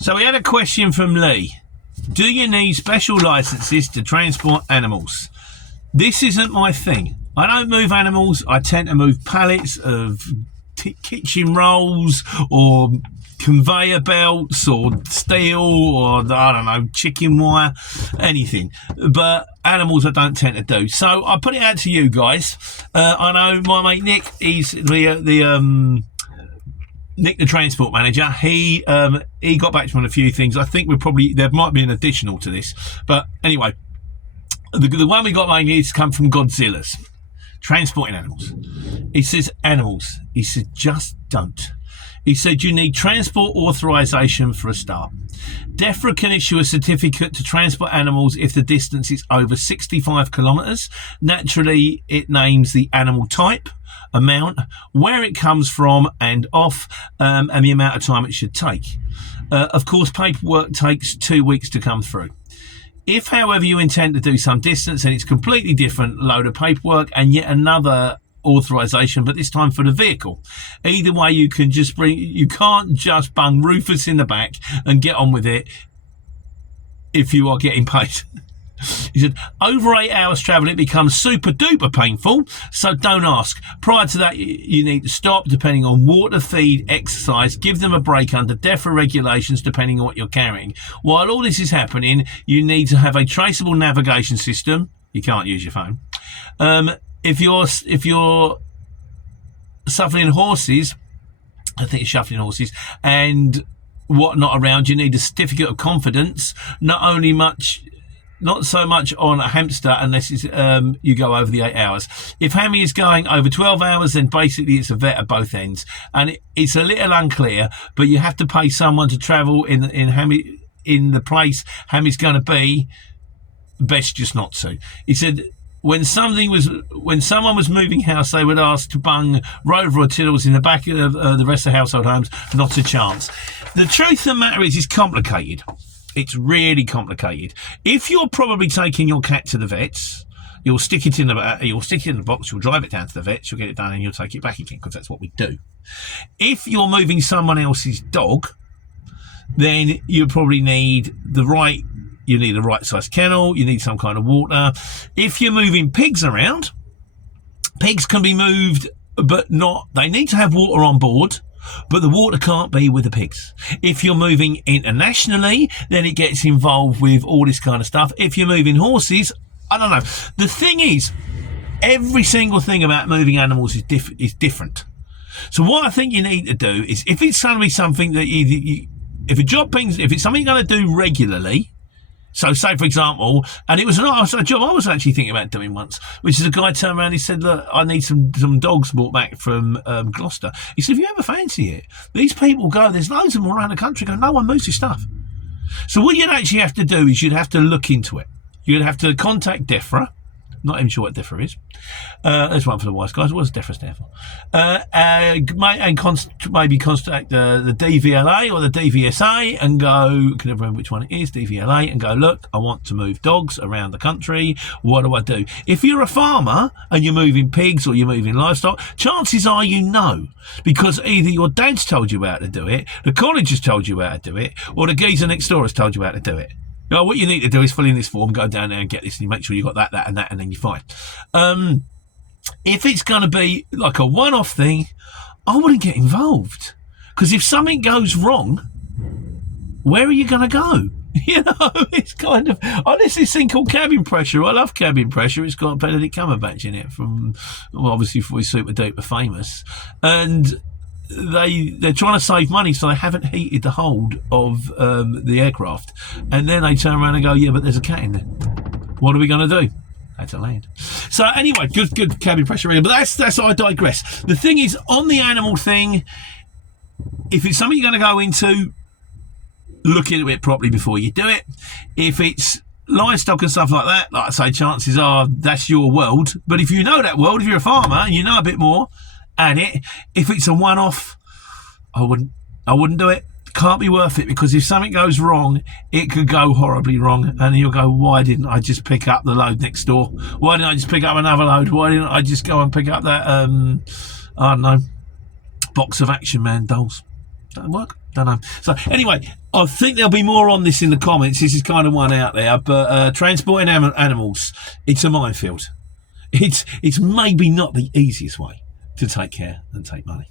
So we had a question from Lee. Do you need special licenses to transport animals? This isn't my thing. I don't move animals. I tend to move pallets of kitchen rolls or conveyor belts or steel or, I don't know, chicken wire, anything. But animals I don't tend to do. So I put it out to you guys. I know my mate Nick, he's Nick, the transport manager, he got back to me on a few things. I think there might be an additional to this. But anyway, the one we got mainly is come from Godzilla's. Transporting animals. He says animals. He said just don't. He said you need transport authorisation for a start. DEFRA can issue a certificate to transport animals if the distance is over 65 kilometres. Naturally, it names the animal type, amount, where it comes from and off, and the amount of time it should take. Of course, paperwork takes 2 weeks to come through. If, however, you intend to do some distance and it's completely different load of paperwork and yet another authorisation, but this time for the vehicle. Either way, you can't just bung Rufus in the back and get on with it if you are getting paid. He said, over 8 hours travel, it becomes super duper painful, so don't ask. Prior to that, you need to stop, depending on water, feed, exercise, give them a break under DEFRA regulations, depending on what you're carrying. While all this is happening, you need to have a traceable navigation system. You can't use your phone. If you're shuffling horses, I think it's shuffling horses, and whatnot around, you need a certificate of confidence, not so much on a hamster unless it's, you go over the 8 hours. If Hammy is going over 12 hours, then basically it's a vet at both ends. And it's a little unclear, but you have to pay someone to travel in the place Hammy's going to be. Best just not to. He said, when someone was moving house, they would ask to bung Rover or Tiddles in the back of the rest of the household homes. Not a chance. The truth of the matter is, it's complicated. It's really complicated. If you're probably taking your cat to the vets, you'll stick it in the box, you'll drive it down to the vets, you'll get it done, and you'll take it back again, because that's what we do. If you're moving someone else's dog, then you probably need the right size kennel, you need some kind of water. If you're moving pigs around, pigs can be moved, but they need to have water on board, but the water can't be with the pigs. If you're moving internationally, then it gets involved with all this kind of stuff. If you're moving horses, I don't know. The thing is, every single thing about moving animals is different. So what I think you need to do is, if it's going to be something that if it's something you're going to do regularly. So say, for example, and it was a job I was actually thinking about doing once, which is a guy turned around and he said, look, I need some dogs brought back from Gloucester. He said, if you ever fancy it, these people go, there's loads of them around the country, go, no one moves your stuff. So what you'd actually have to do is you'd have to look into it. You'd have to contact DEFRA. Not even sure what DEFRA is. There's one for the wise guys. What does DEFRA stand for? Maybe contact the DVLA or the DVSA and go, can I remember which one it is, DVLA, and go, look, I want to move dogs around the country. What do I do? If you're a farmer and you're moving pigs or you're moving livestock, chances are you know, because either your dad's told you how to do it, the college has told you how to do it, or the geezer next door has told you how to do it. Now, what you need to do is fill in this form, go down there and get this, and you make sure you got that, and that, and then you're fine. If it's going to be like a one-off thing, I wouldn't get involved. Because if something goes wrong, where are you going to go? You know, it's kind of... there's this thing called cabin pressure. I love cabin pressure. It's got Benedict Cumberbatch in it from, well, obviously, for Super Duper Famous. And... They're trying to save money, so they haven't heated the hold of the aircraft, and then they turn around and go, yeah, but there's a cat in there. What are we going to do? Had to land. So anyway, good cabin pressure reading, but that's I digress. The thing is, on the animal thing, if it's something you're going to go into, look into it properly before you do it. If it's livestock and stuff like that, like I say, chances are that's your world. But if you know that world, if you're a farmer and you know a bit more, add it. If it's a one-off, I wouldn't do it. Can't be worth it, because if something goes wrong, it could go horribly wrong, and you'll go, why didn't I just pick up the load next door? Why didn't I just pick up another load? Why didn't I just go and pick up that I don't know, box of Action Man dolls? Don't work. Don't know. So anyway, I think there'll be more on this in the comments. This is kind of one out there, but transporting animals, it's a minefield. It's maybe not the easiest way to take care and take money.